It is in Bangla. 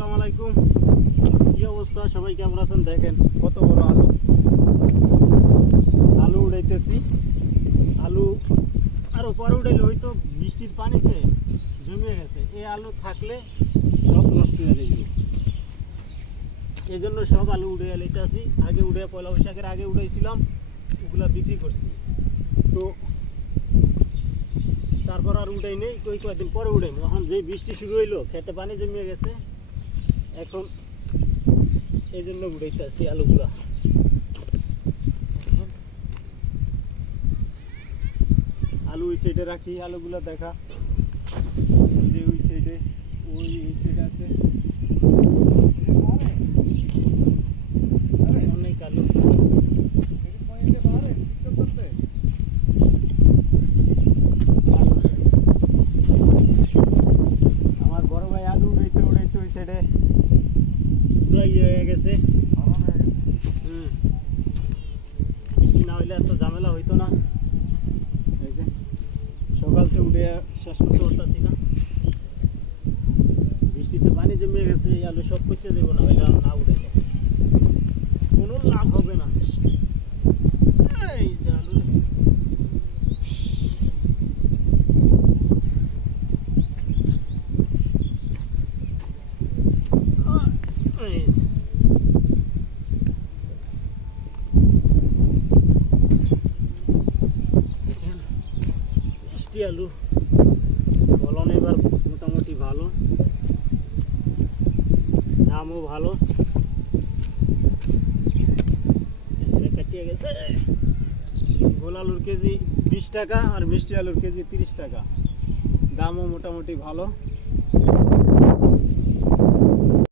আসসালামু আলাইকুম। কি অবস্থা? সবাই কেমন আছেন? দেখেন, কত বড় আলু। আলু উড়াইতেছি আলু আরও পরে উড়াইলে হয়তো বৃষ্টির পানিতে জমে গেছে। এই আলু থাকলে সব নষ্ট হয়ে যাবে এই জন্য সব আলু উড়ে লইতেছি আগে উড়ে পয়লা বৈশাখের আগে উড়াইছিলাম ওগুলা বিক্রি করছি। তো তারপর আর উঠাই নেই। কই কয়েকদিন পরে উঠাই এখন যে বৃষ্টি শুরু হইল, খেতে পানি জমিয়ে গেছে। এখন এই জন্য উড়াইতেছি আলুগুলা। আলু ওই সাইডে রাখি, আলুগুলা দেখা। ওই যে ওই সাইডে ওই ওই সাইডে আছে অনেক আলু আমার বড় ভাই আলু উড়াইতে উড়াইতে ওই সাইডে ইয়ে হয়ে গেছে। হুম। বৃষ্টি না হইলে এত ঝামেলা হইতো না। সকাল থেকে উঠে শেষ করতে পারতাছি না। বৃষ্টিতে পানি জমে গেছে আলু সব পচে দেবো না, হইলে না উঠে কোনো লাভ হবে না এই যে আলু রে। আহ, এই যে। দেখেন, মিষ্টি আলু। ফলন এবার মোটামুটি ভালো। দামও ভালো। কাটিয়ে গেছে। গোল আলুর কেজি বিশ টাকা আর মিষ্টি আলুর কেজি তিরিশ টাকা। দামও মোটামুটি ভালো।